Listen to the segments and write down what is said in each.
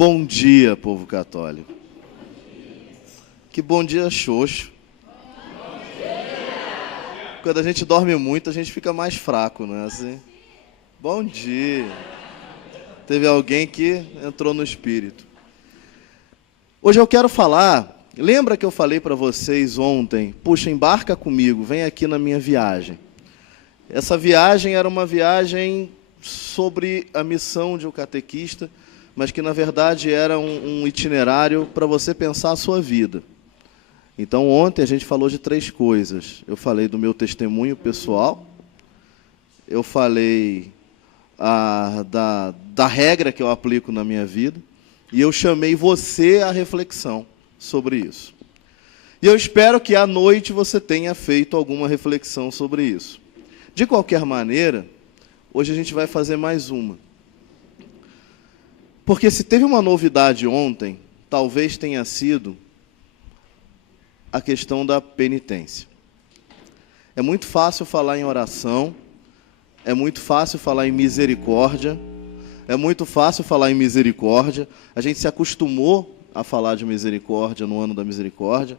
Bom dia, povo católico. Que bom dia xoxo. Quando a gente dorme muito, a gente fica mais fraco, não é assim? Bom dia. Teve alguém que entrou no espírito. Hoje eu quero falar, lembra que eu falei para vocês ontem, puxa, embarca comigo, vem aqui na minha viagem. Essa viagem era uma viagem sobre a missão de um catequista, mas que na verdade era um itinerário para você pensar a sua vida. Então ontem a gente falou de 3 coisas. Eu falei do meu testemunho pessoal, eu falei da regra que eu aplico na minha vida, e eu chamei você à reflexão sobre isso. E eu espero que à noite você tenha feito alguma reflexão sobre isso. De qualquer maneira, hoje a gente vai fazer mais uma. Porque se teve uma novidade ontem, talvez tenha sido a questão da penitência. É muito fácil falar em oração, é muito fácil falar em misericórdia, é muito fácil falar em misericórdia. A gente se acostumou a falar de misericórdia no ano da misericórdia.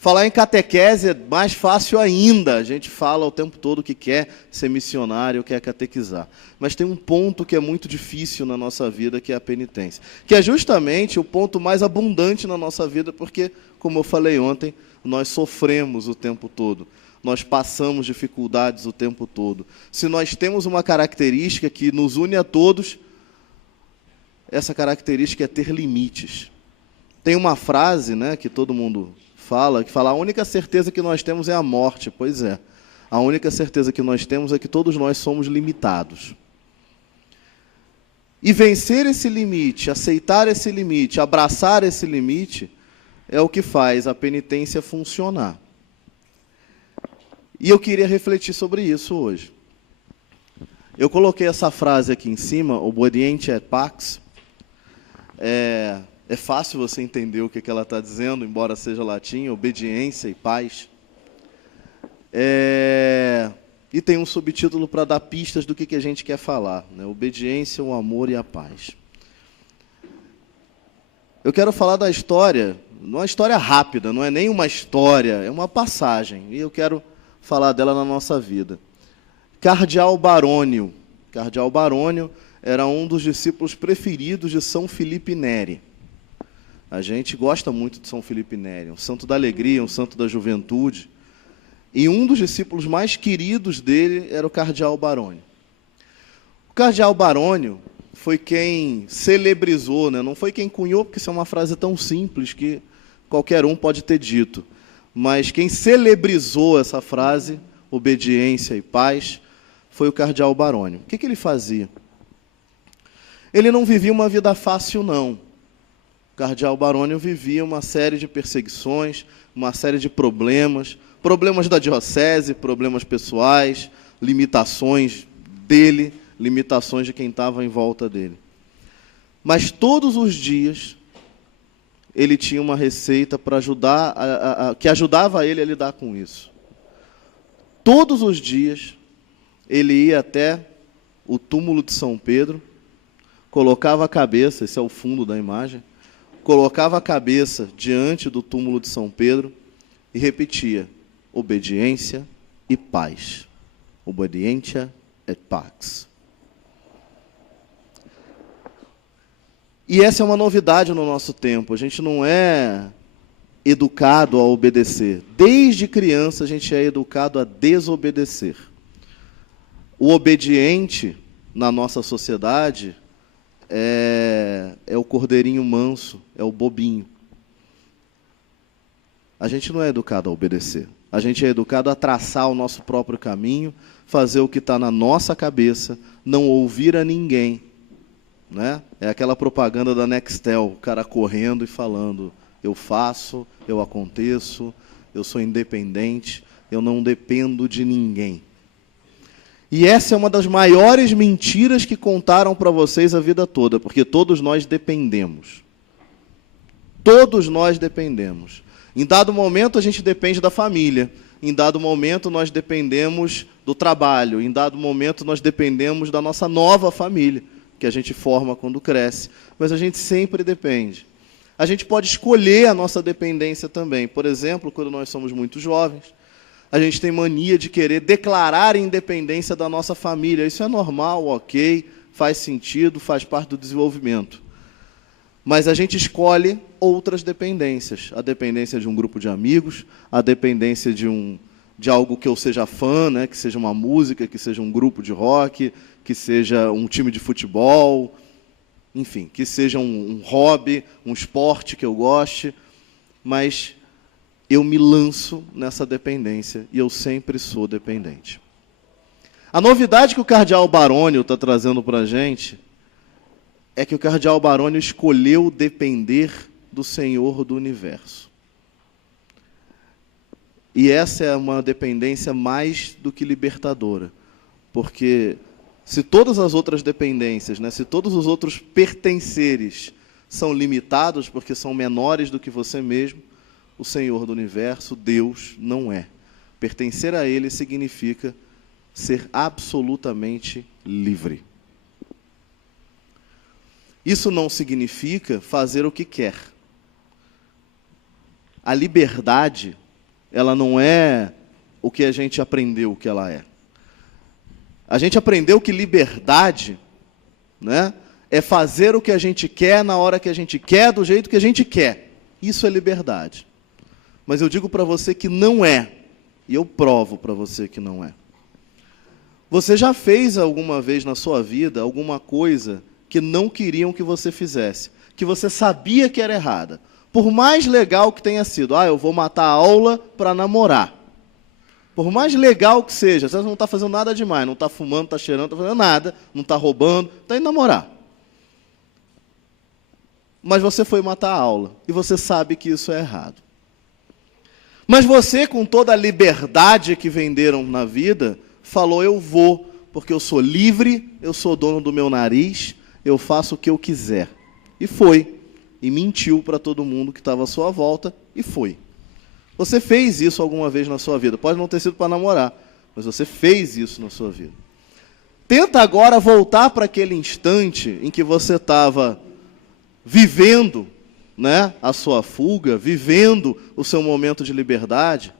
Falar em catequese é mais fácil ainda. A gente fala o tempo todo que quer ser missionário, quer catequizar. Mas tem um ponto que é muito difícil na nossa vida, que é a penitência. Que é justamente o ponto mais abundante na nossa vida, porque, como eu falei ontem, nós sofremos o tempo todo. Nós passamos dificuldades o tempo todo. Se nós temos uma característica que nos une a todos, essa característica é ter limites. Tem uma frase, né, que todo mundo fala, que fala, a única certeza que nós temos é a morte. Pois é, a única certeza que nós temos é que todos nós somos limitados. E vencer esse limite, aceitar esse limite, abraçar esse limite, é o que faz a penitência funcionar. E eu queria refletir sobre isso hoje. Eu coloquei essa frase aqui em cima, obediente et pax. É fácil você entender o que ela está dizendo, embora seja latim, obediência e paz. E tem um subtítulo para dar pistas do que a gente quer falar, né? Obediência, o amor e a paz. Eu quero falar da história, uma história rápida, não é nem uma história, é uma passagem, e eu quero falar dela na nossa vida. Cardeal Barônio. Cardeal Barônio era um dos discípulos preferidos de São Filipe Neri. A gente gosta muito de São Filipe Neri, um santo da alegria, um santo da juventude. E um dos discípulos mais queridos dele era o Cardeal Barônio. O Cardeal Barônio foi quem celebrizou, né? Não foi quem cunhou, porque isso é uma frase tão simples que qualquer um pode ter dito. Mas quem celebrizou essa frase, obediência e paz, foi o Cardeal Barônio. O que ele fazia? Ele não vivia uma vida fácil, não. O Cardeal Barônio vivia uma série de perseguições, uma série de problemas da diocese, problemas pessoais, limitações dele, limitações de quem estava em volta dele. Mas todos os dias ele tinha uma receita para ajudar, que ajudava ele a lidar com isso. Todos os dias ele ia até o túmulo de São Pedro, colocava a cabeça, esse é o fundo da imagem, colocava a cabeça diante do túmulo de São Pedro e repetia, obediência e paz. Obediência et pax. E essa é uma novidade no nosso tempo. A gente não é educado a obedecer. Desde criança a gente é educado a desobedecer. O obediente na nossa sociedade é o cordeirinho manso, é o bobinho. A gente não é educado a obedecer. A gente é educado a traçar o nosso próprio caminho, fazer o que está na nossa cabeça, não ouvir a ninguém. Né? É aquela propaganda da Nextel, o cara correndo e falando, eu faço, eu aconteço, eu sou independente, eu não dependo de ninguém. E essa é uma das maiores mentiras que contaram para vocês a vida toda, porque todos nós dependemos. Todos nós dependemos. Em dado momento a gente depende da família, em dado momento nós dependemos do trabalho, em dado momento nós dependemos da nossa nova família. que a gente forma quando cresce, mas a gente sempre depende. A gente pode escolher a nossa dependência também. Por exemplo, quando nós somos muito jovens, a gente tem mania de querer declarar a independência da nossa família. Isso é normal, ok, faz sentido, faz parte do desenvolvimento. Mas a gente escolhe outras dependências. A dependência de um grupo de amigos, a dependência de algo que eu seja fã, né, que seja uma música, que seja um grupo de rock, que seja um time de futebol, enfim, que seja um hobby, um esporte que eu goste, mas eu me lanço nessa dependência e eu sempre sou dependente. A novidade que o cardeal Barônio está trazendo para a gente é que o cardeal Barônio escolheu depender do Senhor do Universo. E essa é uma dependência mais do que libertadora, porque se todas as outras dependências, né, se todos os outros pertenceres são limitados porque são menores do que você mesmo, o Senhor do Universo, Deus, não é. Pertencer a Ele significa ser absolutamente livre. Isso não significa fazer o que quer. A liberdade, ela não é o que a gente aprendeu que ela é. A gente aprendeu que liberdade, né, é fazer o que a gente quer, na hora que a gente quer, do jeito que a gente quer. Isso é liberdade. Mas eu digo para você que não é. E eu provo para você que não é. Você já fez alguma vez na sua vida alguma coisa que não queriam que você fizesse, que você sabia que era errada? Por mais legal que tenha sido, eu vou matar a aula para namorar. Por mais legal que seja, você não está fazendo nada demais, não está fumando, não está cheirando, não está fazendo nada, não está roubando, está indo namorar. Mas você foi matar a aula, e você sabe que isso é errado. Mas você, com toda a liberdade que venderam na vida, falou, eu vou, porque eu sou livre, eu sou dono do meu nariz, eu faço o que eu quiser. E foi. E mentiu para todo mundo que estava à sua volta, e foi. Você fez isso alguma vez na sua vida. Pode não ter sido para namorar, mas você fez isso na sua vida. Tenta agora voltar para aquele instante em que você estava vivendo, né, a sua fuga, vivendo o seu momento de liberdade,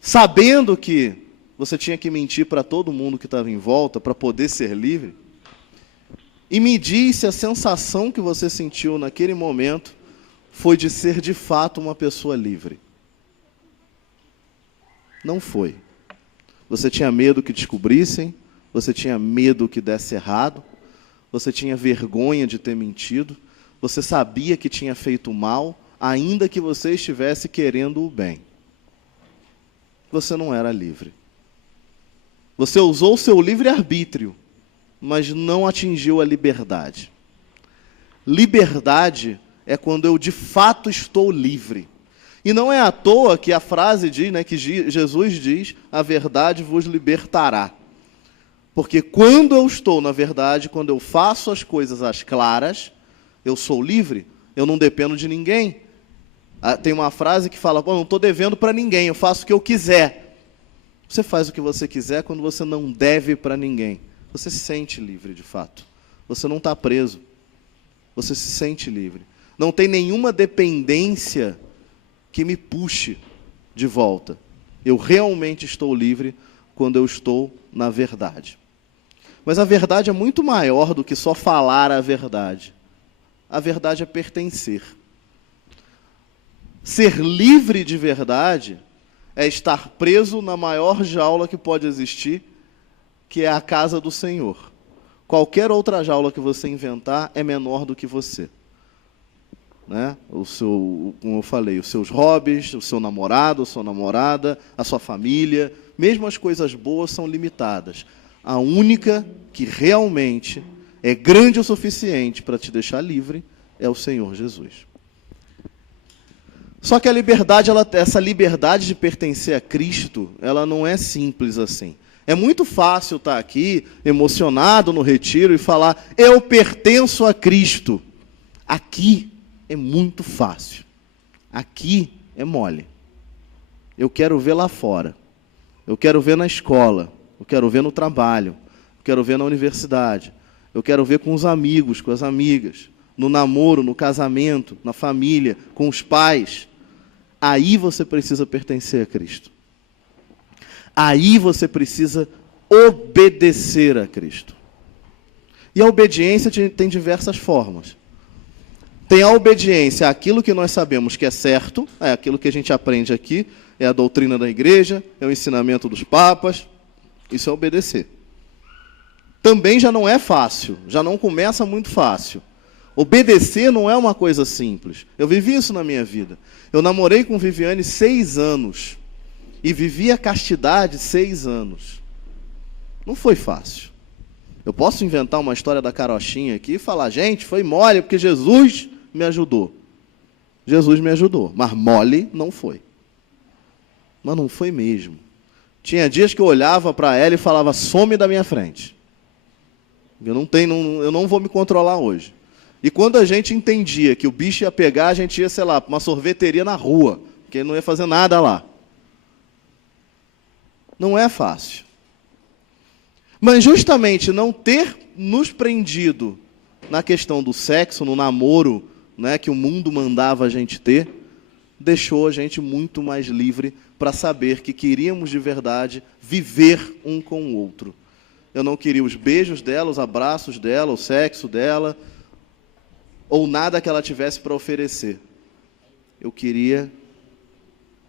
sabendo que você tinha que mentir para todo mundo que estava em volta para poder ser livre. E me diz se a sensação que você sentiu naquele momento foi de ser de fato uma pessoa livre. Não foi. Você tinha medo que descobrissem, você tinha medo que desse errado, você tinha vergonha de ter mentido, você sabia que tinha feito mal, ainda que você estivesse querendo o bem. Você não era livre. Você usou o seu livre-arbítrio, mas não atingiu a liberdade. Liberdade é quando eu de fato estou livre. E não é à toa que a frase diz, né, que Jesus diz, a verdade vos libertará. Porque quando eu estou na verdade, quando eu faço as coisas às claras, eu sou livre, eu não dependo de ninguém. Tem uma frase que fala, não estou devendo para ninguém, eu faço o que eu quiser. Você faz o que você quiser quando você não deve para ninguém. Você se sente livre, de fato. Você não está preso. Você se sente livre. Não tem nenhuma dependência que me puxe de volta. Eu realmente estou livre quando eu estou na verdade. Mas a verdade é muito maior do que só falar a verdade. A verdade é pertencer. Ser livre de verdade é estar preso na maior jaula que pode existir, que é a casa do Senhor. Qualquer outra jaula que você inventar é menor do que você. Né? Como eu falei, os seus hobbies, o seu namorado, a sua namorada, a sua família, mesmo as coisas boas são limitadas. A única que realmente é grande o suficiente para te deixar livre é o Senhor Jesus. Só que a liberdade, essa liberdade de pertencer a Cristo, ela não é simples assim. É muito fácil estar aqui, emocionado no retiro, e falar, eu pertenço a Cristo. Aqui é muito fácil. Aqui é mole. Eu quero ver lá fora. Eu quero ver na escola. Eu quero ver no trabalho. Eu quero ver na universidade. Eu quero ver com os amigos, com as amigas, no namoro, no casamento, na família, com os pais. Aí você precisa pertencer a Cristo. Aí você precisa obedecer a Cristo. E a obediência tem diversas formas. Tem a obediência àquilo que nós sabemos que é certo, é aquilo que a gente aprende aqui, é a doutrina da igreja, é o ensinamento dos papas. Isso é obedecer. Também já não é fácil, já não começa muito fácil. Obedecer não é uma coisa simples. Eu vivi isso na minha vida. Eu namorei com Viviane 6 anos e vivi a castidade 6 anos. Não foi fácil. Eu posso inventar uma história da carochinha aqui e falar, gente, foi mole porque Jesus me ajudou. Jesus me ajudou, mas mole não foi. Mas não foi mesmo. Tinha dias que eu olhava para ela e falava, some da minha frente. Eu não vou me controlar hoje. E quando a gente entendia que o bicho ia pegar, a gente ia, sei lá, para uma sorveteria na rua, porque ele não ia fazer nada lá. Não é fácil. Mas justamente não ter nos prendido na questão do sexo, no namoro, né, que o mundo mandava a gente ter, deixou a gente muito mais livre para saber que queríamos de verdade viver um com o outro. Eu não queria os beijos dela, os abraços dela, o sexo dela, ou nada que ela tivesse para oferecer. Eu queria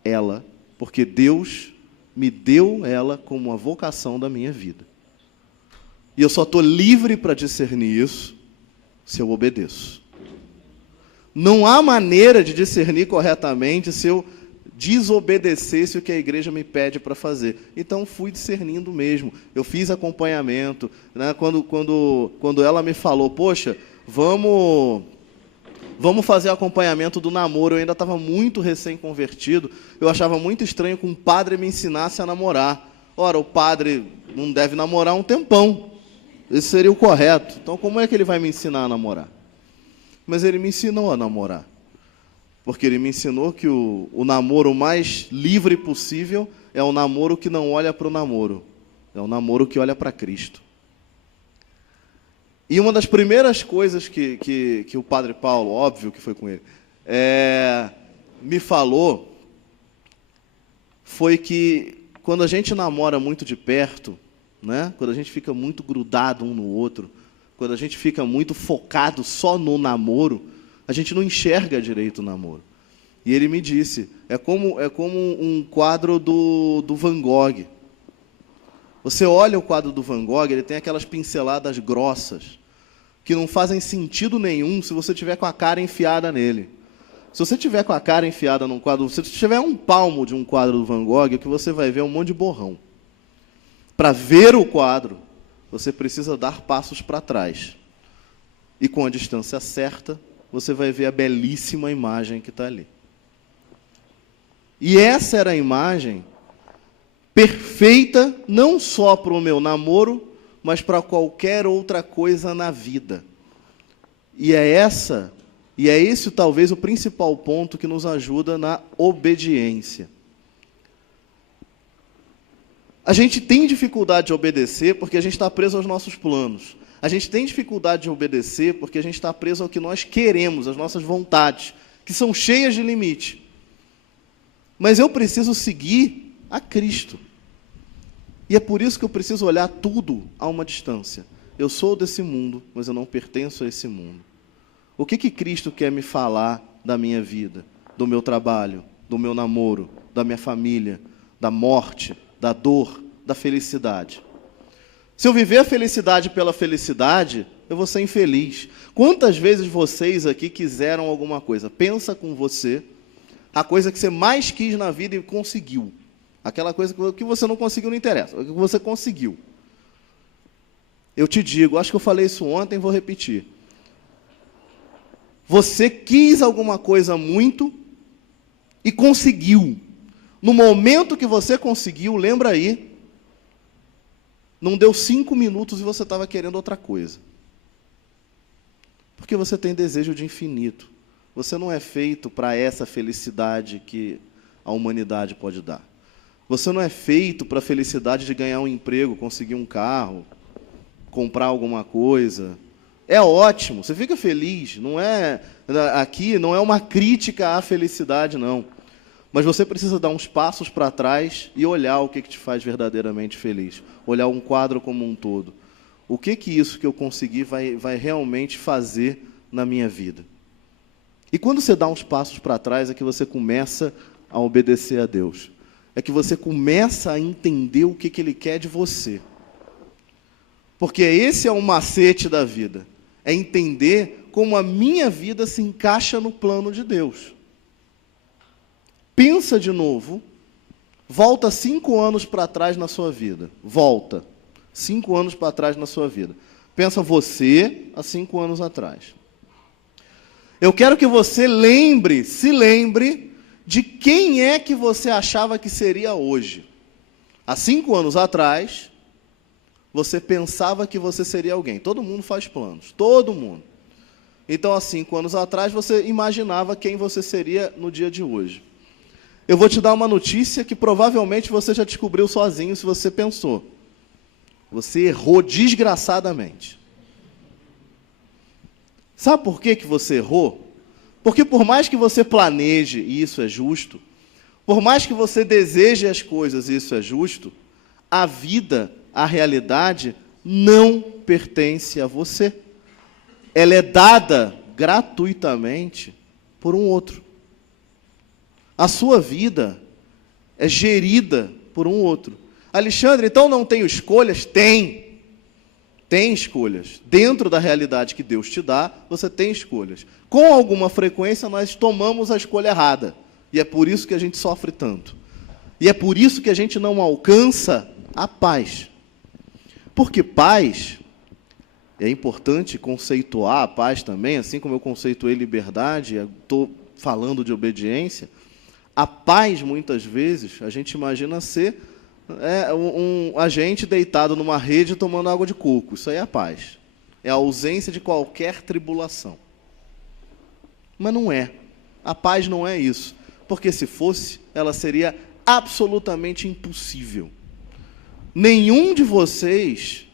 ela, porque Deus me deu ela como a vocação da minha vida. E eu só estou livre para discernir isso se eu obedeço. Não há maneira de discernir corretamente se eu desobedecesse o que a igreja me pede para fazer. Então, fui discernindo mesmo. Eu fiz acompanhamento. Né? Quando ela me falou, poxa, vamos fazer acompanhamento do namoro. Eu ainda estava muito recém-convertido. Eu achava muito estranho que um padre me ensinasse a namorar. Ora, o padre não deve namorar um tempão. Esse seria o correto. Então, como é que ele vai me ensinar a namorar? Mas ele me ensinou a namorar. Porque ele me ensinou que o namoro mais livre possível é o namoro que não olha para o namoro. É o namoro que olha para Cristo. E uma das primeiras coisas que o Padre Paulo, óbvio que foi com ele, me falou, foi que quando a gente namora muito de perto, né, quando a gente fica muito grudado um no outro, quando a gente fica muito focado só no namoro, a gente não enxerga direito o namoro. E ele me disse, é como um quadro do Van Gogh. Você olha o quadro do Van Gogh, ele tem aquelas pinceladas grossas, que não fazem sentido nenhum se você tiver com a cara enfiada nele. Se você tiver com a cara enfiada num quadro, se tiver um palmo de um quadro do Van Gogh, o que você vai ver é um monte de borrão. Para ver o quadro, você precisa dar passos para trás. E com a distância certa, você vai ver a belíssima imagem que está ali. E essa era a imagem perfeita, não só para o meu namoro, mas para qualquer outra coisa na vida. E é esse talvez o principal ponto que nos ajuda na obediência. A gente tem dificuldade de obedecer porque a gente está preso aos nossos planos. A gente tem dificuldade de obedecer porque a gente está preso ao que nós queremos, às nossas vontades, que são cheias de limite. Mas eu preciso seguir a Cristo. E é por isso que eu preciso olhar tudo a uma distância. Eu sou desse mundo, mas eu não pertenço a esse mundo. O que Cristo quer me falar da minha vida, do meu trabalho, do meu namoro, da minha família, da morte, da dor, da felicidade? Se eu viver a felicidade pela felicidade, eu vou ser infeliz. Quantas vezes vocês aqui quiseram alguma coisa? Pensa com você a coisa que você mais quis na vida e conseguiu. Aquela coisa que você não conseguiu não interessa, o que você conseguiu. Eu te digo, acho que eu falei isso ontem, vou repetir. Você quis alguma coisa muito e conseguiu. No momento que você conseguiu, lembra aí, não deu 5 minutos e você estava querendo outra coisa. Porque você tem desejo de infinito. Você não é feito para essa felicidade que a humanidade pode dar. Você não é feito para a felicidade de ganhar um emprego, conseguir um carro. comprar alguma coisa. É ótimo, você fica feliz. Aqui não é uma crítica à felicidade, não. Mas você precisa dar uns passos para trás e olhar o que te faz verdadeiramente feliz. Olhar um quadro como um todo. O que isso que eu consegui vai realmente fazer na minha vida? E quando você dá uns passos para trás, é que você começa a obedecer a Deus. É que você começa a entender o que Ele quer de você. Porque esse é o macete da vida. É entender como a minha vida se encaixa no plano de Deus. Pensa de novo, volta 5 anos para trás na sua vida. Volta 5 anos para trás na sua vida. Pensa você há 5 anos atrás. Eu quero que você se lembre de quem é que você achava que seria hoje. Há 5 anos atrás, você pensava que você seria alguém. Todo mundo faz planos, todo mundo. Então, há 5 anos atrás, você imaginava quem você seria no dia de hoje. Eu vou te dar uma notícia que provavelmente você já descobriu sozinho se você pensou. Você errou desgraçadamente. Sabe por que você errou? Porque por mais que você planeje, e isso é justo, por mais que você deseje as coisas, e isso é justo, a vida, a realidade, não pertence a você. Ela é dada gratuitamente por um outro. A sua vida é gerida por um outro. Alexandre, então não tenho escolhas? Tem. Tem escolhas. Dentro da realidade que Deus te dá, você tem escolhas. Com alguma frequência, nós tomamos a escolha errada. E é por isso que a gente sofre tanto. E é por isso que a gente não alcança a paz. Porque paz, é importante conceituar a paz também, assim como eu conceituei liberdade, estou falando de obediência. A paz, muitas vezes, a gente imagina ser um agente deitado numa rede tomando água de coco. Isso aí é a paz. É a ausência de qualquer tribulação. Mas não é. A paz não é isso. Porque se fosse, ela seria absolutamente impossível. Nenhum de vocês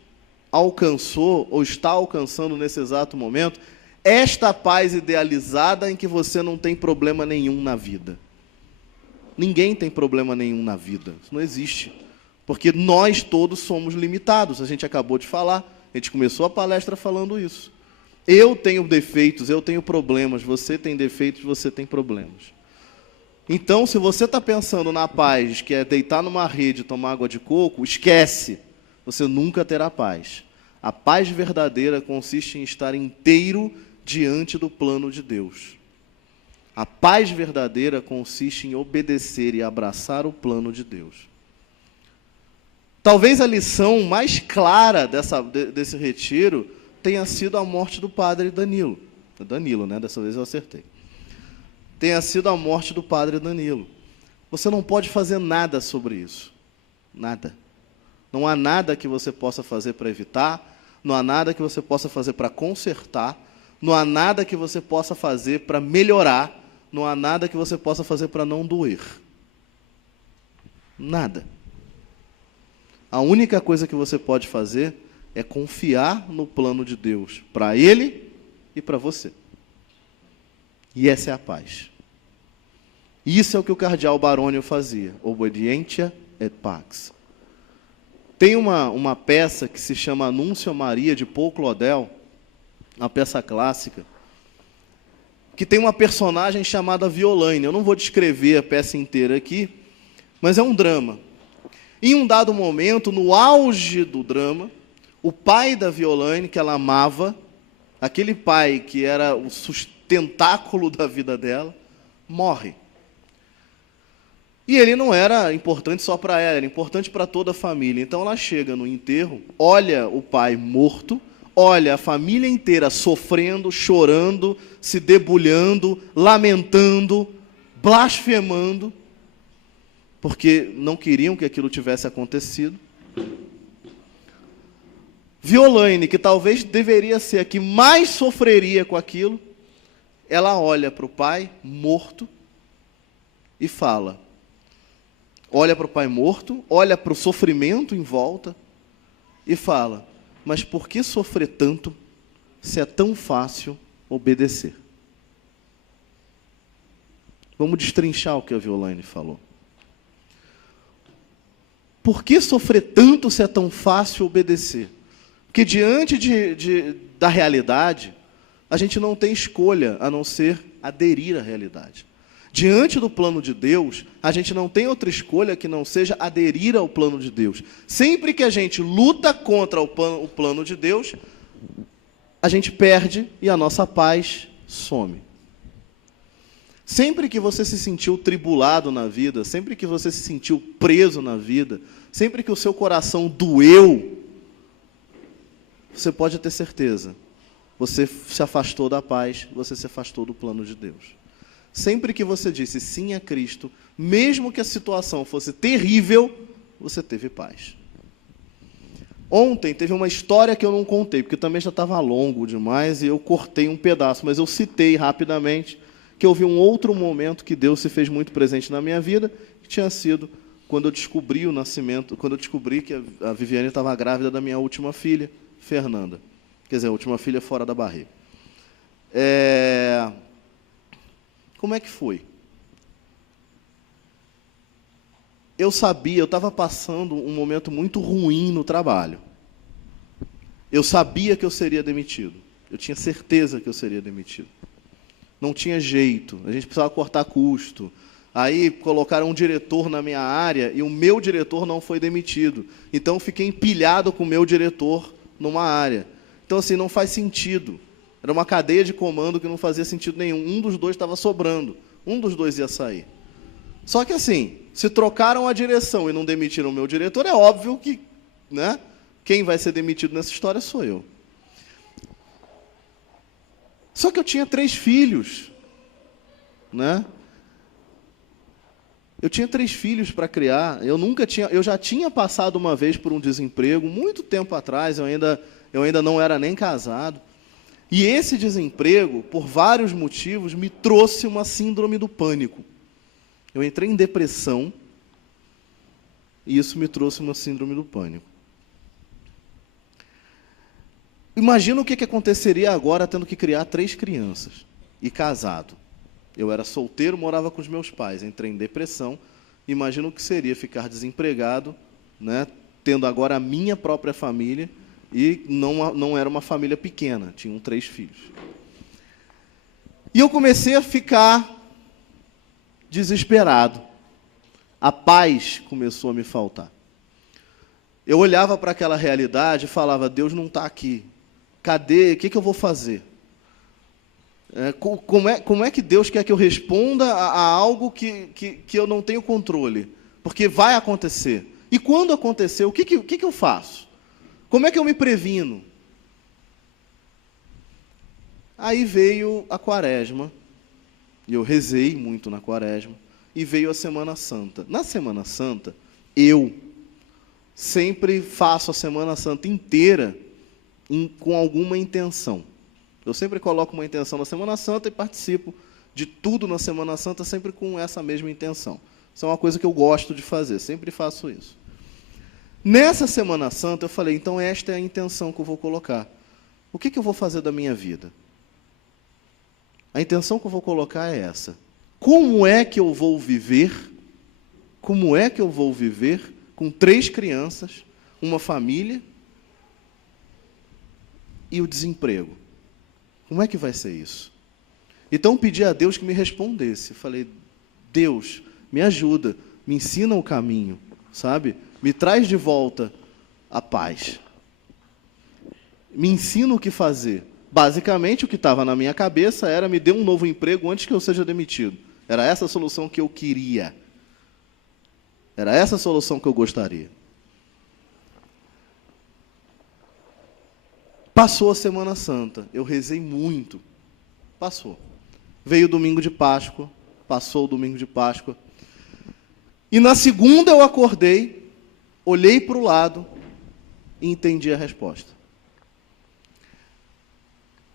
alcançou ou está alcançando nesse exato momento esta paz idealizada em que você não tem problema nenhum na vida. Ninguém tem problema nenhum na vida. Isso não existe. Porque nós todos somos limitados. A gente acabou de falar. A gente começou a palestra falando isso. Eu tenho defeitos, eu tenho problemas. Você tem defeitos, você tem problemas. Então, se você está pensando na paz, que é deitar numa rede e tomar água de coco, esquece. Você nunca terá paz. A paz verdadeira consiste em estar inteiro diante do plano de Deus. A paz verdadeira consiste em obedecer e abraçar o plano de Deus. Talvez a lição mais clara desse retiro tenha sido a morte do padre Danilo. Danilo, né? Dessa vez eu acertei. Tenha sido a morte do padre Danilo. Você não pode fazer nada sobre isso. Nada. Não há nada que você possa fazer para evitar, não há nada que você possa fazer para consertar, não há nada que você possa fazer para melhorar, não há nada que você possa fazer para não doer. Nada. A única coisa que você pode fazer é confiar no plano de Deus, para ele e para você. E essa é a paz. Isso é o que o cardeal Barônio fazia. Obedientia et pax. Tem uma peça que se chama Anúncio a Maria, de Paul Claudel, uma peça clássica, que tem uma personagem chamada Violaine. Eu não vou descrever a peça inteira aqui, mas é um drama. Em um dado momento, no auge do drama, o pai da Violaine, que ela amava, aquele pai que era o sustentáculo da vida dela, morre. E ele não era importante só para ela, era importante para toda a família. Então ela chega no enterro, olha o pai morto, olha a família inteira sofrendo, chorando, se debulhando, lamentando, blasfemando, porque não queriam que aquilo tivesse acontecido. Violaine, que talvez deveria ser a que mais sofreria com aquilo, ela olha para o pai morto e fala, olha para o pai morto, olha para o sofrimento em volta e fala, mas por que sofrer tanto se é tão fácil obedecer? Vamos destrinchar o que a Violaine falou. Por que sofrer tanto se é tão fácil obedecer? Porque diante da realidade, a gente não tem escolha a não ser aderir à realidade. Diante do plano de Deus, a gente não tem outra escolha que não seja aderir ao plano de Deus. Sempre que a gente luta contra o plano de Deus, a gente perde e a nossa paz some. Sempre que você se sentiu tribulado na vida, sempre que você se sentiu preso na vida, sempre que o seu coração doeu, você pode ter certeza, você se afastou da paz, você se afastou do plano de Deus. Sempre que você disse sim a Cristo, mesmo que a situação fosse terrível, você teve paz. Ontem teve uma história que eu não contei, porque também já estava longo demais e eu cortei um pedaço, mas eu citei rapidamente que eu vi um outro momento que Deus se fez muito presente na minha vida, que tinha sido quando eu descobri o nascimento, quando eu descobri que a Viviane estava grávida da minha última filha, Fernanda. Quer dizer, a última filha fora da barriga. Como é que foi? Eu sabia, eu estava passando um momento muito ruim no trabalho. Eu sabia que eu seria demitido. Eu tinha certeza que eu seria demitido. Não tinha jeito, a gente precisava cortar custo. Aí colocaram um diretor na minha área e o meu diretor não foi demitido. Então eu fiquei empilhado com o meu diretor numa área. Então assim, não faz sentido. Era uma cadeia de comando que não fazia sentido nenhum. Um dos dois estava sobrando, um dos dois ia sair. Só que assim, se trocaram a direção e não demitiram o meu diretor, é óbvio que, né, quem vai ser demitido nessa história sou eu. Só que eu tinha 3 filhos, né? Eu tinha 3 filhos para criar. Eu já tinha passado uma vez por um desemprego, muito tempo atrás, eu ainda não era nem casado. E esse desemprego, por vários motivos, me trouxe uma síndrome do pânico. Eu entrei em depressão e isso me trouxe uma síndrome do pânico. Imagina o que aconteceria agora tendo que criar 3 crianças e casado. Eu era solteiro, morava com os meus pais, entrei em depressão. Imagina o que seria ficar desempregado, né, tendo agora a minha própria família e não era uma família pequena, tinham 3 filhos. E eu comecei a ficar desesperado. A paz começou a me faltar. Eu olhava para aquela realidade e falava, Deus não está aqui. Cadê? O que eu vou fazer? Como é que Deus quer que eu responda a algo que eu não tenho controle? Porque vai acontecer. E quando acontecer, o que eu faço? Como é que eu me previno? Aí veio a Quaresma, e eu rezei muito na Quaresma, e veio a Semana Santa. Na Semana Santa, eu sempre faço a Semana Santa inteira com alguma intenção. Eu sempre coloco uma intenção na Semana Santa e participo de tudo na Semana Santa sempre com essa mesma intenção. Isso é uma coisa que eu gosto de fazer, sempre faço isso. Nessa Semana Santa eu falei, então esta é a intenção que eu vou colocar. O que eu vou fazer da minha vida? A intenção que eu vou colocar é essa. Como é que eu vou viver? Como é que eu vou viver com 3 crianças, uma família e o desemprego? Como é que vai ser isso? Então pedi a Deus que me respondesse. Falei, Deus, me ajuda, me ensina o caminho, sabe? Me traz de volta a paz. Me ensina o que fazer. Basicamente, o que estava na minha cabeça era me dê um novo emprego antes que eu seja demitido. Era essa a solução que eu queria. Era essa a solução que eu gostaria. Passou a Semana Santa, eu rezei muito. Passou. Veio o domingo de Páscoa, passou o domingo de Páscoa. E na segunda eu acordei, olhei para o lado e entendi a resposta.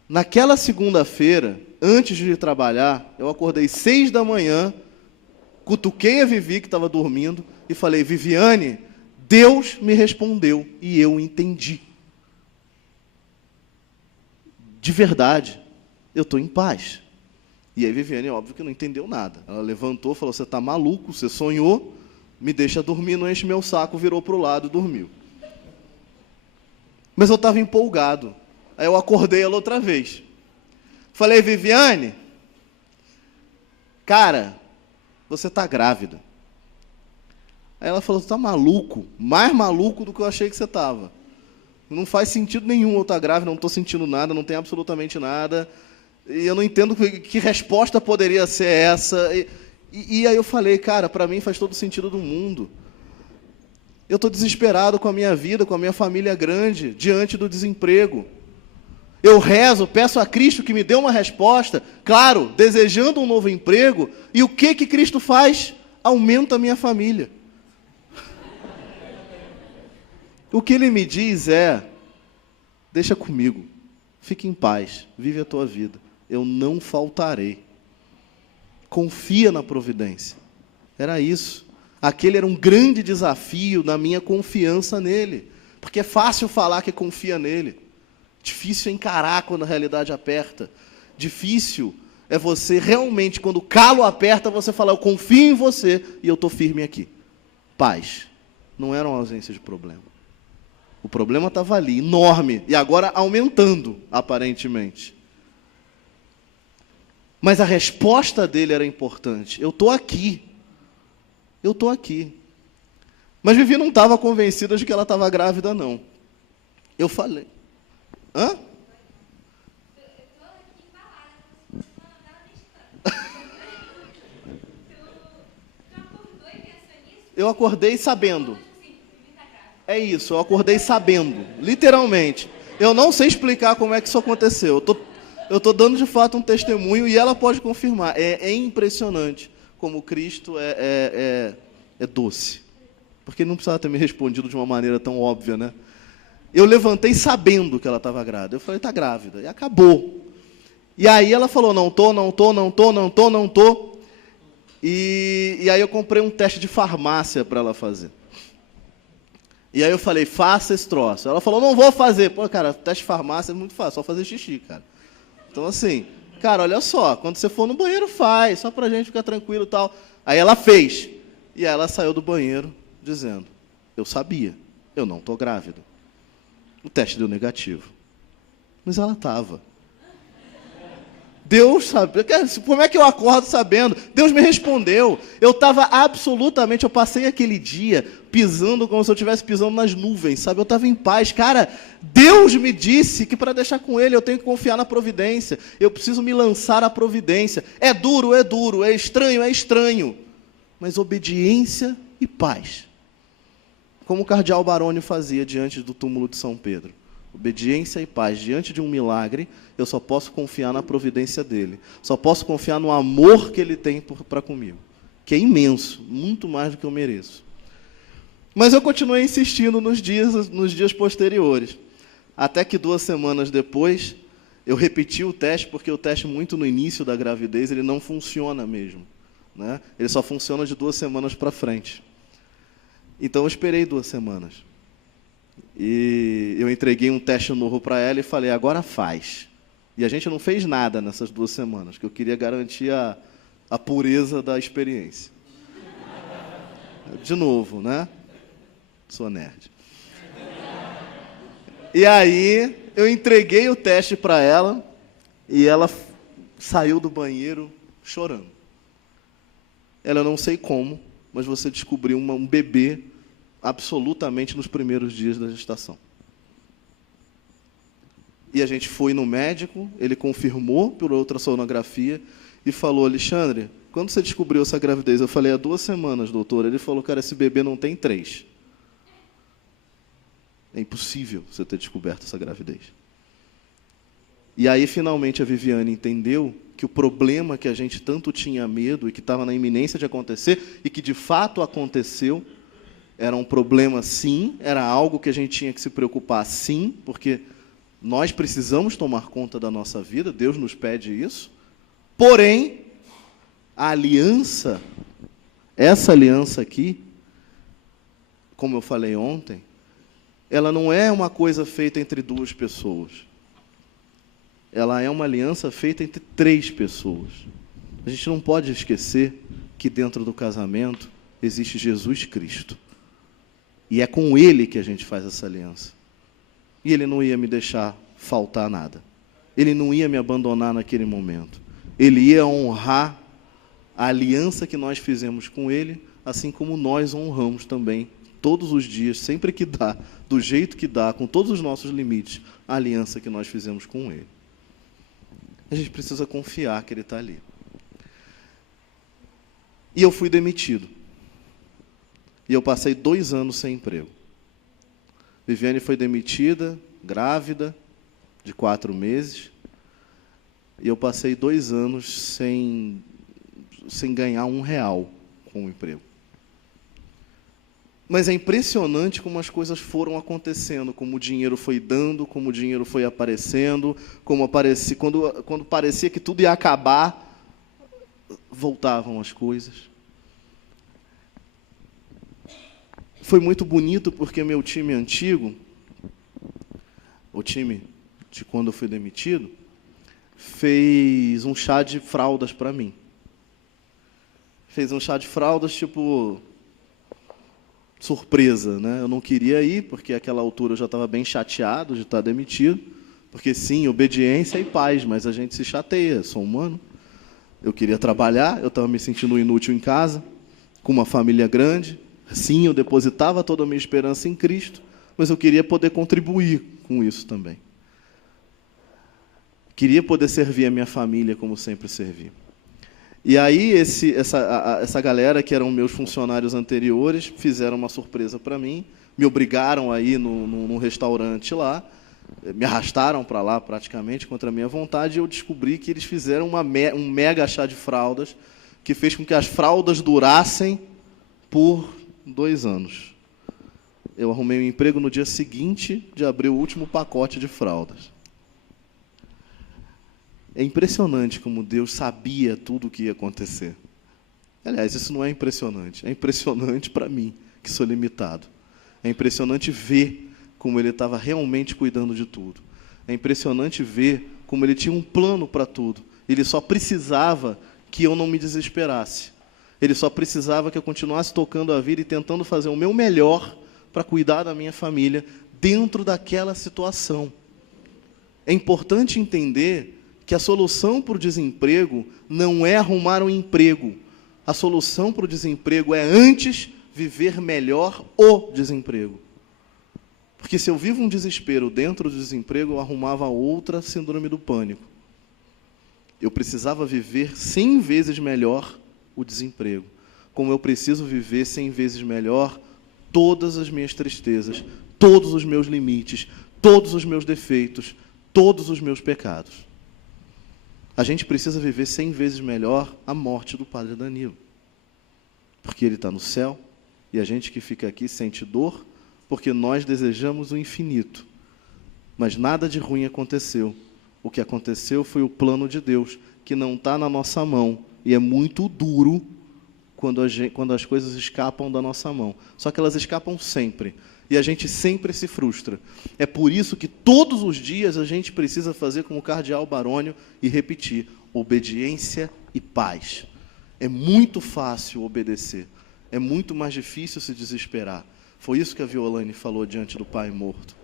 Naquela segunda-feira, antes de ir trabalhar, eu acordei 6 da manhã, cutuquei a Vivi, que estava dormindo, e falei, Viviane, Deus me respondeu e eu entendi. de verdade, eu estou em paz. E aí Viviane, óbvio que não entendeu nada. Ela levantou, falou, você está maluco, você sonhou, me deixa dormir, não enche meu saco, virou para o lado e dormiu. Mas eu estava empolgado. Aí eu acordei ela outra vez. Falei, Viviane, cara, você está grávida. Aí ela falou, você está maluco? Mais maluco do que eu achei que você estava. Não faz sentido nenhum eu estar grávida, não estou sentindo nada, não tem absolutamente nada. E eu não entendo que resposta poderia ser essa. E aí eu falei, cara, para mim faz todo sentido do mundo. Eu estou desesperado com a minha vida, com a minha família grande, diante do desemprego. Eu rezo, peço a Cristo que me dê uma resposta, claro, desejando um novo emprego. E o que Cristo faz? Aumenta a minha família. O que Ele me diz é, deixa comigo, fique em paz, vive a tua vida. Eu não faltarei. Confia na providência. Era isso. Aquele era um grande desafio na minha confiança nele. Porque é fácil falar que confia nele. Difícil é encarar quando a realidade aperta. Difícil é você realmente, quando o calo aperta, você falar, eu confio em você e eu estou firme aqui. Paz. Não era uma ausência de problema. O problema estava ali, enorme, e agora aumentando, aparentemente. Mas a resposta dele era importante. Eu estou aqui. Eu estou aqui. Mas Vivi não estava convencida de que ela estava grávida, não. Eu falei. Hã? Eu acordei sabendo. É isso, eu acordei sabendo, literalmente. Eu não sei explicar como é que isso aconteceu. Eu estou dando de fato um testemunho e ela pode confirmar. É impressionante como Cristo é doce. Porque ele não precisava ter me respondido de uma maneira tão óbvia, né? Eu levantei sabendo que ela estava grávida. Eu falei, está grávida. E acabou. E aí ela falou, não tô. E aí eu comprei um teste de farmácia para ela fazer. E aí eu falei, faça esse troço. Ela falou, não vou fazer. Pô, cara, teste de farmácia é muito fácil, só fazer xixi, cara. Então, assim, cara, olha só, quando você for no banheiro, faz, só pra gente ficar tranquilo e tal. Aí ela fez. E aí ela saiu do banheiro dizendo, eu sabia, eu não estou grávida. O teste deu negativo. Mas ela estava. Deus sabe. Como é que eu acordo sabendo? Deus me respondeu. Eu estava absolutamente, eu passei aquele dia pisando como se eu estivesse pisando nas nuvens, sabe? Eu estava em paz. Cara, Deus me disse que para deixar com Ele eu tenho que confiar na providência. Eu preciso me lançar à providência. É duro, é estranho. Mas obediência e paz. Como o cardeal Baroni fazia diante do túmulo de São Pedro. Obediência e paz. Diante de um milagre, eu só posso confiar na providência dele. Só posso confiar no amor que ele tem para comigo. Que é imenso, muito mais do que eu mereço. Mas eu continuei insistindo nos dias posteriores. Até que 2 semanas depois, eu repeti o teste, porque o teste muito no início da gravidez, ele não funciona mesmo. Né? Ele só funciona de 2 semanas para frente. Então eu esperei 2 semanas. E eu entreguei um teste novo para ela e falei, agora faz. E a gente não fez nada nessas 2 semanas, que eu queria garantir a pureza da experiência. De novo, né? Sou nerd. E aí, eu entreguei o teste para ela e ela saiu do banheiro chorando. Ela, não sei como, mas você descobriu um bebê absolutamente nos primeiros dias da gestação. E a gente foi no médico, ele confirmou por ultrassonografia e falou, Alexandre, quando você descobriu essa gravidez? Eu falei, há 2 semanas, doutor. Ele falou, cara, esse bebê não tem 3. É impossível você ter descoberto essa gravidez. E aí, finalmente, a Viviane entendeu que o problema que a gente tanto tinha medo e que estava na iminência de acontecer, e que de fato aconteceu, era um problema sim, era algo que a gente tinha que se preocupar sim, porque nós precisamos tomar conta da nossa vida, Deus nos pede isso. Porém, a aliança, essa aliança aqui, como eu falei ontem, ela não é uma coisa feita entre 2 pessoas. ela é uma aliança feita entre 3 pessoas. A gente não pode esquecer que dentro do casamento existe Jesus Cristo. E é com Ele que a gente faz essa aliança. E Ele não ia me deixar faltar nada. Ele não ia me abandonar naquele momento. Ele ia honrar a aliança que nós fizemos com Ele, assim como nós honramos também, todos os dias, sempre que dá, do jeito que dá, com todos os nossos limites, a aliança que nós fizemos com Ele. A gente precisa confiar que Ele está ali. E eu fui demitido. E eu passei 2 anos sem emprego. Viviane foi demitida, grávida, de 4 meses. E eu passei 2 anos sem ganhar R$1 com o emprego. Mas é impressionante como as coisas foram acontecendo, como o dinheiro foi dando, como o dinheiro foi aparecendo, quando parecia que tudo ia acabar, voltavam as coisas. Foi muito bonito porque meu time antigo, o time de quando eu fui demitido, fez um chá de fraldas para mim. Fez um chá de fraldas, tipo, surpresa, né? Eu não queria ir, porque àquela altura eu já estava bem chateado de estar demitido, porque sim, obediência e paz, mas a gente se chateia, sou humano. Eu queria trabalhar, eu estava me sentindo inútil em casa, com uma família grande. Sim, eu depositava toda a minha esperança em Cristo, mas eu queria poder contribuir com isso também. Queria poder servir a minha família como sempre servi. E aí, essa galera, que eram meus funcionários anteriores, fizeram uma surpresa para mim, me obrigaram a ir num restaurante lá, me arrastaram para lá praticamente contra a minha vontade, e eu descobri que eles fizeram um mega chá de fraldas, que fez com que as fraldas durassem por 2 anos. Eu arrumei um emprego no dia seguinte de abrir o último pacote de fraldas. É impressionante como Deus sabia tudo o que ia acontecer. Aliás, isso não é impressionante. É impressionante para mim, que sou limitado. É impressionante ver como Ele estava realmente cuidando de tudo. É impressionante ver como Ele tinha um plano para tudo. Ele só precisava que eu não me desesperasse. Ele só precisava que eu continuasse tocando a vida e tentando fazer o meu melhor para cuidar da minha família dentro daquela situação. É importante entender que a solução para o desemprego não é arrumar um emprego. A solução para o desemprego é antes viver melhor o desemprego. Porque se eu vivo um desespero dentro do desemprego, eu arrumava outra síndrome do pânico. Eu precisava viver 100 vezes melhor o desemprego. Como eu preciso viver 100 vezes melhor todas as minhas tristezas, todos os meus limites, todos os meus defeitos, todos os meus pecados. A gente precisa viver 100 vezes melhor a morte do Padre Danilo. Porque ele está no céu, e a gente que fica aqui sente dor, porque nós desejamos o infinito. Mas nada de ruim aconteceu. O que aconteceu foi o plano de Deus, que não está na nossa mão. E é muito duro quando as coisas escapam da nossa mão. Só que elas escapam sempre. E a gente sempre se frustra. É por isso que todos os dias a gente precisa fazer como o cardeal Barônio e repetir: obediência e paz. É muito fácil obedecer. É muito mais difícil se desesperar. Foi isso que a Violane falou diante do pai morto.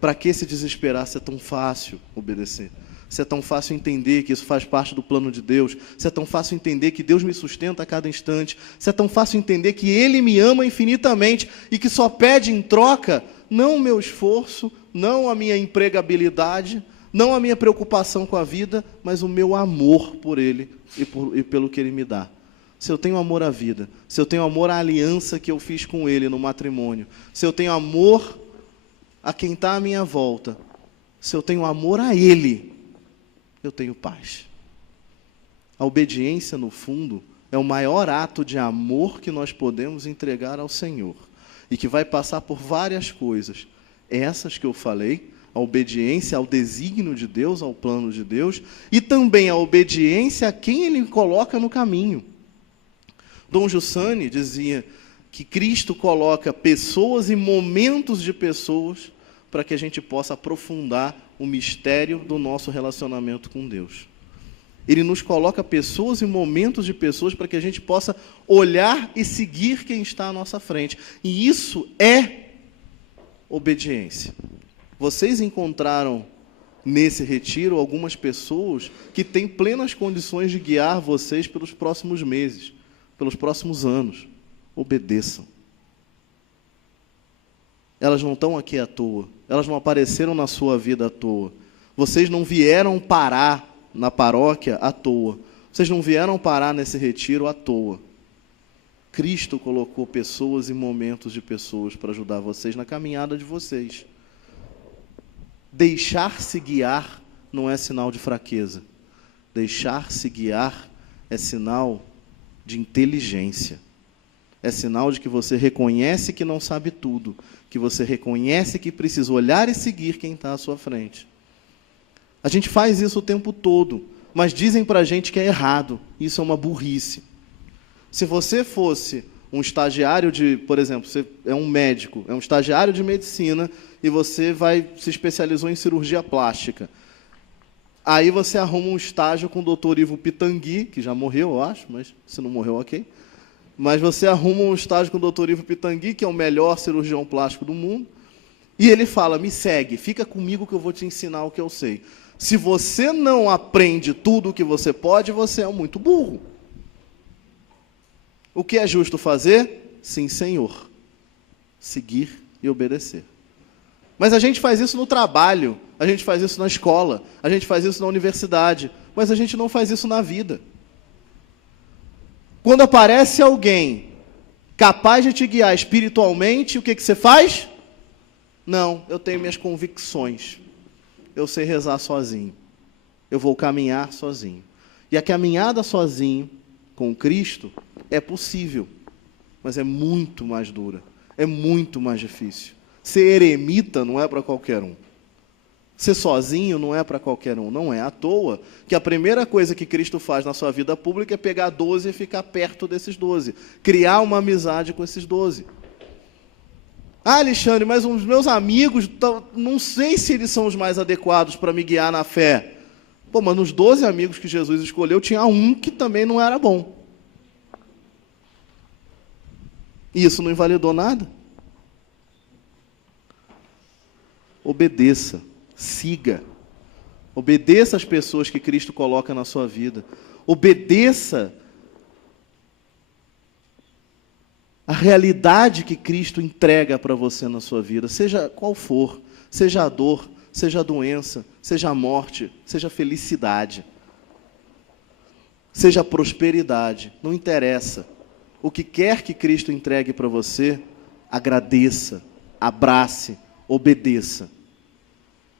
Para que se desesperar se é tão fácil obedecer? Se é tão fácil entender que isso faz parte do plano de Deus, se é tão fácil entender que Deus me sustenta a cada instante, se é tão fácil entender que Ele me ama infinitamente e que só pede em troca não o meu esforço, não a minha empregabilidade, não a minha preocupação com a vida, mas o meu amor por Ele e pelo que Ele me dá. Se eu tenho amor à vida, se eu tenho amor à aliança que eu fiz com Ele no matrimônio, se eu tenho amor a quem está à minha volta, se eu tenho amor a Ele, eu tenho paz. A obediência, no fundo, é o maior ato de amor que nós podemos entregar ao Senhor. E que vai passar por várias coisas. Essas que eu falei, a obediência ao desígnio de Deus, ao plano de Deus, e também a obediência a quem Ele coloca no caminho. Dom Giussani dizia que Cristo coloca pessoas e momentos de pessoas para que a gente possa aprofundar o mistério do nosso relacionamento com Deus. Ele nos coloca pessoas e momentos de pessoas para que a gente possa olhar e seguir quem está à nossa frente. E isso é obediência. Vocês encontraram nesse retiro algumas pessoas que têm plenas condições de guiar vocês pelos próximos meses, pelos próximos anos. Obedeçam. Elas não estão aqui à toa. Elas não apareceram na sua vida à toa. Vocês não vieram parar na paróquia à toa. Vocês não vieram parar nesse retiro à toa. Cristo colocou pessoas e momentos de pessoas para ajudar vocês na caminhada de vocês. Deixar-se guiar não é sinal de fraqueza. Deixar-se guiar é sinal de inteligência. É sinal de que você reconhece que não sabe tudo, que você reconhece que precisa olhar e seguir quem está à sua frente. A gente faz isso o tempo todo, mas dizem para a gente que é errado. Isso é uma burrice. Se você fosse um estagiário de, por exemplo, você é um médico, é um estagiário de medicina e você se especializou em cirurgia plástica. Aí você arruma um estágio com o doutor Ivo Pitangui, que já morreu, eu acho, mas se não morreu, ok. Mas você arruma um estágio com o doutor Ivo Pitangui, que é o melhor cirurgião plástico do mundo, e ele fala, me segue, fica comigo que eu vou te ensinar o que eu sei. Se você não aprende tudo o que você pode, você é muito burro. O que é justo fazer? Sim, Senhor. Seguir e obedecer. Mas a gente faz isso no trabalho, a gente faz isso na escola, a gente faz isso na universidade, mas a gente não faz isso na vida. Quando aparece alguém capaz de te guiar espiritualmente, o que você faz? Não, eu tenho minhas convicções. Eu sei rezar sozinho. Eu vou caminhar sozinho. E a caminhada sozinho com Cristo é possível, mas é muito mais dura, é muito mais difícil. Ser eremita não é para qualquer um. Ser sozinho não é para qualquer um. Não é à toa que a primeira coisa que Cristo faz na sua vida pública é pegar 12 e ficar perto desses 12. Criar uma amizade com esses 12. Ah, Alexandre, mas os meus amigos, não sei se eles são os mais adequados para me guiar na fé. Pô, mas nos 12 amigos que Jesus escolheu, tinha um que também não era bom. E isso não invalidou nada. Obedeça, siga. Obedeça as pessoas que Cristo coloca na sua vida. Obedeça a realidade que Cristo entrega para você na sua vida, seja qual for, seja a dor, seja a doença, seja a morte, seja a felicidade, seja a prosperidade, não interessa. O que quer que Cristo entregue para você, agradeça, abrace, obedeça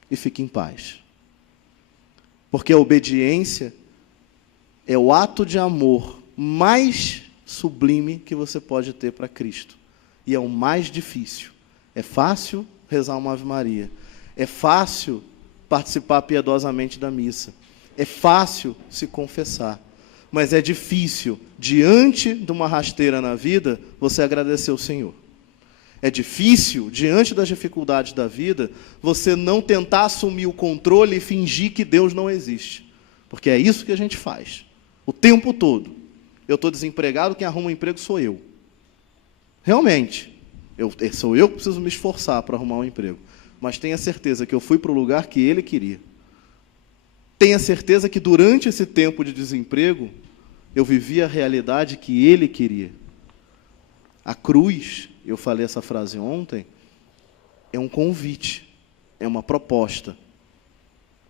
e fique em paz. Porque a obediência é o ato de amor mais sublime que você pode ter para Cristo. E é o mais difícil. É fácil rezar uma Ave Maria. É fácil participar piedosamente da missa. É fácil se confessar. Mas é difícil, diante de uma rasteira na vida, você agradecer ao Senhor. É difícil, diante das dificuldades da vida, você não tentar assumir o controle e fingir que Deus não existe. Porque é isso que a gente faz. O tempo todo. Eu estou desempregado, quem arruma um emprego sou eu. Realmente. Sou eu que preciso me esforçar para arrumar um emprego. Mas tenha certeza que eu fui para o lugar que Ele queria. Tenha certeza que durante esse tempo de desemprego, eu vivi a realidade que Ele queria. A cruz, eu falei essa frase ontem, é um convite, é uma proposta.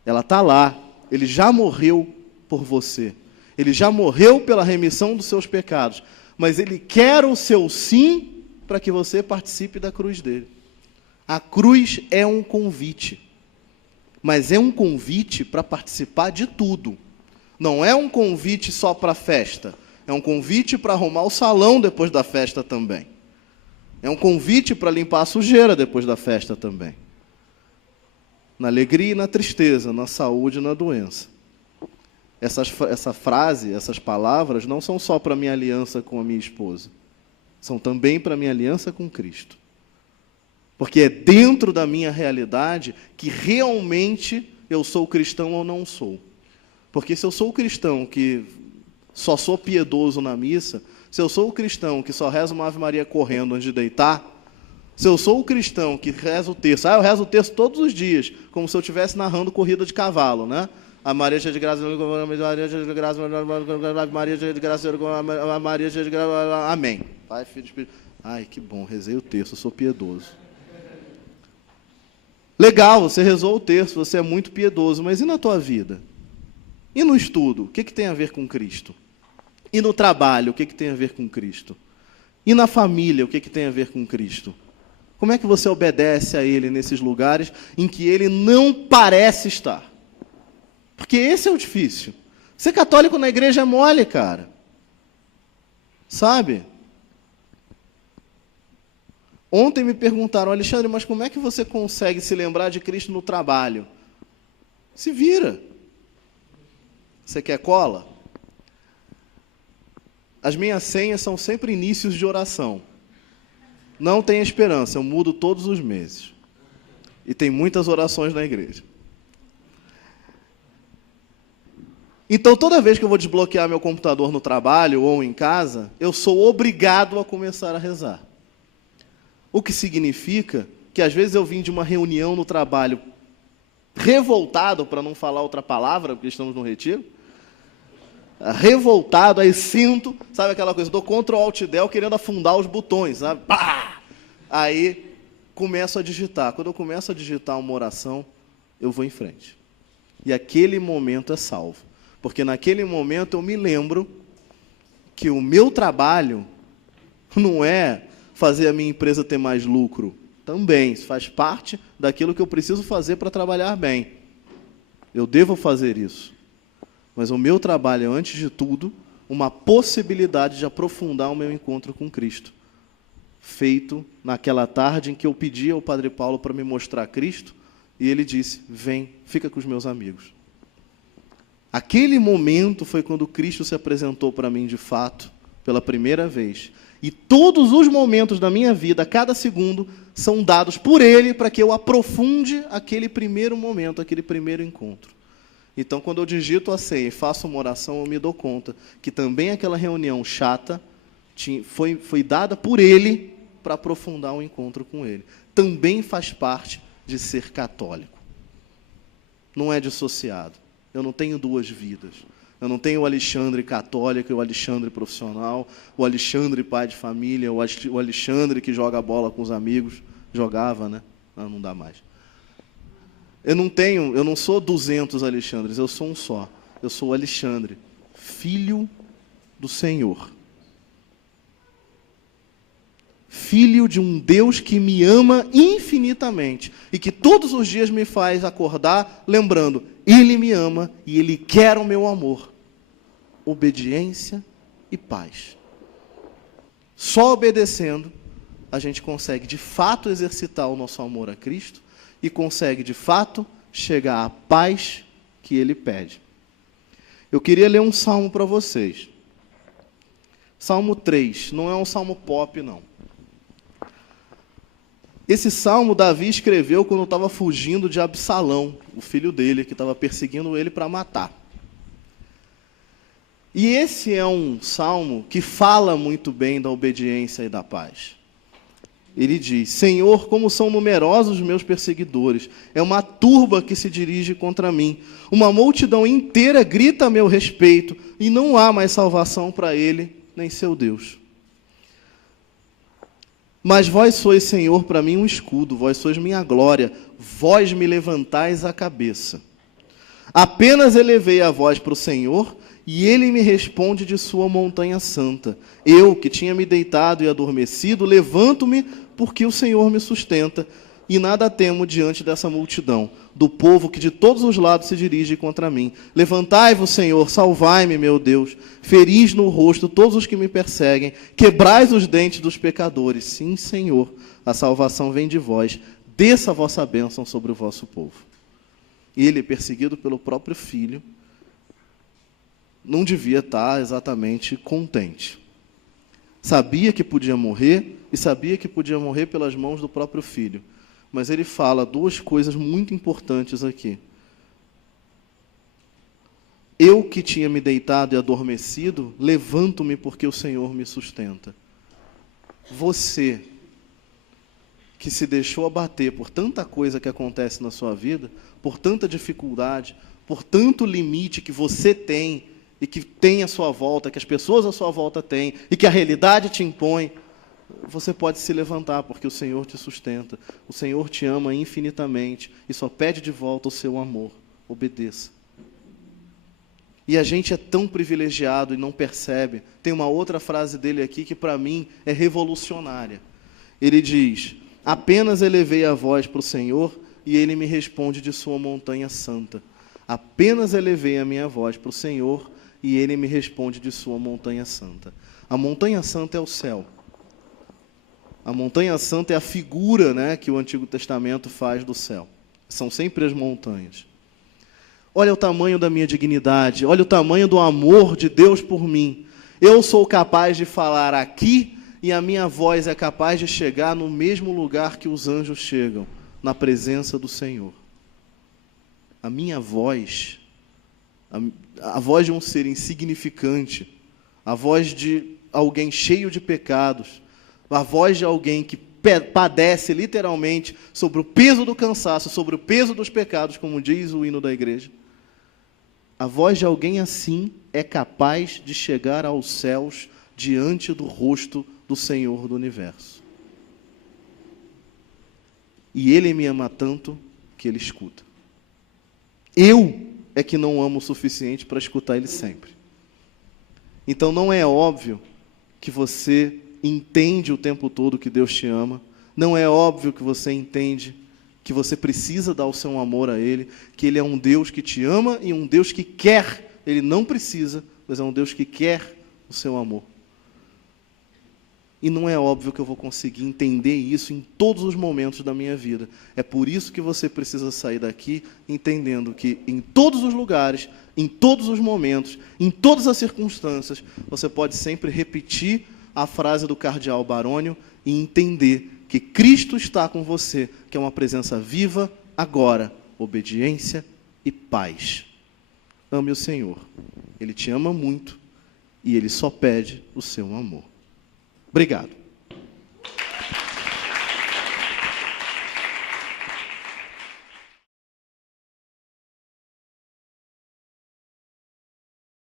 Ela está lá, Ele já morreu por você. Ele já morreu pela remissão dos seus pecados, mas Ele quer o seu sim para que você participe da cruz dele. A cruz é um convite, mas é um convite para participar de tudo. Não é um convite só para a festa, é um convite para arrumar o salão depois da festa também. É um convite para limpar a sujeira depois da festa também. Na alegria e na tristeza, na saúde e na doença. Essa frase, essas palavras, não são só para a minha aliança com a minha esposa. São também para a minha aliança com Cristo. Porque é dentro da minha realidade que realmente eu sou cristão ou não sou. Porque se eu sou o cristão que só sou piedoso na missa, se eu sou o cristão que só reza uma Ave Maria correndo antes de deitar, se eu sou o cristão que reza o terço, eu rezo o terço todos os dias, como se eu estivesse narrando corrida de cavalo, né? A Maria cheia de graça, Maria cheia de graça, Maria cheia de graça, Maria cheia de graça, amém. Pai, Filho, Espírito. Ai, que bom, rezei o terço, eu sou piedoso. Legal, você rezou o terço, você é muito piedoso, mas e na tua vida? E no estudo, o que tem a ver com Cristo? E no trabalho, o que tem a ver com Cristo? E na família, o que tem a ver com Cristo? Como é que você obedece a Ele nesses lugares em que Ele não parece estar? Porque esse é o difícil. Ser católico na igreja é mole, cara. Sabe? Ontem me perguntaram, Alexandre, mas como é que você consegue se lembrar de Cristo no trabalho? Se vira. Você quer cola? As minhas senhas são sempre inícios de oração. Não tem esperança, eu mudo todos os meses. E tem muitas orações na igreja. Então, toda vez que eu vou desbloquear meu computador no trabalho ou em casa, eu sou obrigado a começar a rezar. O que significa que, às vezes, eu vim de uma reunião no trabalho revoltado, para não falar outra palavra, porque estamos no retiro, revoltado, aí sinto, sabe aquela coisa, dou Ctrl Alt Del querendo afundar os botões, sabe? Pá! Aí começo a digitar. Quando eu começo a digitar uma oração, eu vou em frente. E aquele momento é salvo. Porque naquele momento eu me lembro que o meu trabalho não é fazer a minha empresa ter mais lucro. Também, isso faz parte daquilo que eu preciso fazer para trabalhar bem. Eu devo fazer isso. Mas o meu trabalho é, antes de tudo, uma possibilidade de aprofundar o meu encontro com Cristo. Feito naquela tarde em que eu pedi ao Padre Paulo para me mostrar Cristo, e ele disse, vem, fica com os meus amigos. Aquele momento foi quando Cristo se apresentou para mim de fato, pela primeira vez. E todos os momentos da minha vida, a cada segundo, são dados por Ele para que eu aprofunde aquele primeiro momento, aquele primeiro encontro. Então, quando eu digito a senha e faço uma oração, eu me dou conta que também aquela reunião chata foi dada por Ele para aprofundar o encontro com Ele. Também faz parte de ser católico. Não é dissociado. Eu não tenho duas vidas. Eu não tenho o Alexandre católico e o Alexandre profissional, o Alexandre pai de família, o Alexandre que joga bola com os amigos. Jogava, né? Não dá mais. Eu não sou 200 Alexandres, eu sou um só. Eu sou o Alexandre, filho do Senhor. Filho de um Deus que me ama infinitamente e que todos os dias me faz acordar lembrando, Ele me ama e Ele quer o meu amor. Obediência e paz. Só obedecendo a gente consegue de fato exercitar o nosso amor a Cristo e consegue de fato chegar à paz que Ele pede. Eu queria ler um salmo para vocês. Salmo 3, não é um salmo pop, não. Esse salmo Davi escreveu quando estava fugindo de Absalão, o filho dele, que estava perseguindo ele para matar. E esse é um salmo que fala muito bem da obediência e da paz. Ele diz, Senhor, como são numerosos os meus perseguidores, é uma turba que se dirige contra mim, uma multidão inteira grita a meu respeito, e não há mais salvação para ele, nem seu Deus. Mas vós sois, Senhor, para mim um escudo, vós sois minha glória, vós me levantais a cabeça. Apenas elevei a voz para o Senhor, e Ele me responde de sua montanha santa. Eu, que tinha me deitado e adormecido, levanto-me, porque o Senhor me sustenta, e nada temo diante dessa multidão, do povo que de todos os lados se dirige contra mim. Levantai-vos, Senhor, salvai-me, meu Deus. Feris no rosto todos os que me perseguem. Quebrais os dentes dos pecadores. Sim, Senhor, a salvação vem de vós. Desça a vossa bênção sobre o vosso povo. Ele, perseguido pelo próprio filho, não devia estar exatamente contente. Sabia que podia morrer e sabia que podia morrer pelas mãos do próprio filho. Mas ele fala duas coisas muito importantes aqui. Eu que tinha me deitado e adormecido, levanto-me porque o Senhor me sustenta. Você que se deixou abater por tanta coisa que acontece na sua vida, por tanta dificuldade, por tanto limite que você tem e que tem à sua volta, que as pessoas à sua volta têm e que a realidade te impõe, você pode se levantar porque o Senhor te sustenta. O Senhor te ama infinitamente e só pede de volta o seu amor. Obedeça. E a gente é tão privilegiado e não percebe. Tem uma outra frase dele aqui que para mim é revolucionária. Ele diz: apenas elevei a voz para o Senhor e Ele me responde de sua montanha santa. Apenas elevei a minha voz para o Senhor e Ele me responde de sua montanha santa. A montanha santa é o céu. A montanha santa é a figura, né, que o Antigo Testamento faz do céu. São sempre as montanhas. Olha o tamanho da minha dignidade, olha o tamanho do amor de Deus por mim. Eu sou capaz de falar aqui e a minha voz é capaz de chegar no mesmo lugar que os anjos chegam, na presença do Senhor. A minha voz, a voz de um ser insignificante, a voz de alguém cheio de pecados, a voz de alguém que padece literalmente sobre o peso do cansaço, sobre o peso dos pecados, como diz o hino da igreja. A voz de alguém assim é capaz de chegar aos céus diante do rosto do Senhor do universo. E Ele me ama tanto que Ele escuta. Eu é que não amo o suficiente para escutar Ele sempre. Então não é óbvio que você entende o tempo todo que Deus te ama. Não é óbvio que você entende que você precisa dar o seu amor a Ele, que Ele é um Deus que te ama e um Deus que quer. Ele não precisa, mas é um Deus que quer o seu amor. E não é óbvio que eu vou conseguir entender isso em todos os momentos da minha vida. É por isso que você precisa sair daqui entendendo que em todos os lugares, em todos os momentos, em todas as circunstâncias, você pode sempre repetir a frase do cardeal Barônio e entender que Cristo está com você, que é uma presença viva agora, obediência e paz. Ame o Senhor. Ele te ama muito e Ele só pede o seu amor. Obrigado.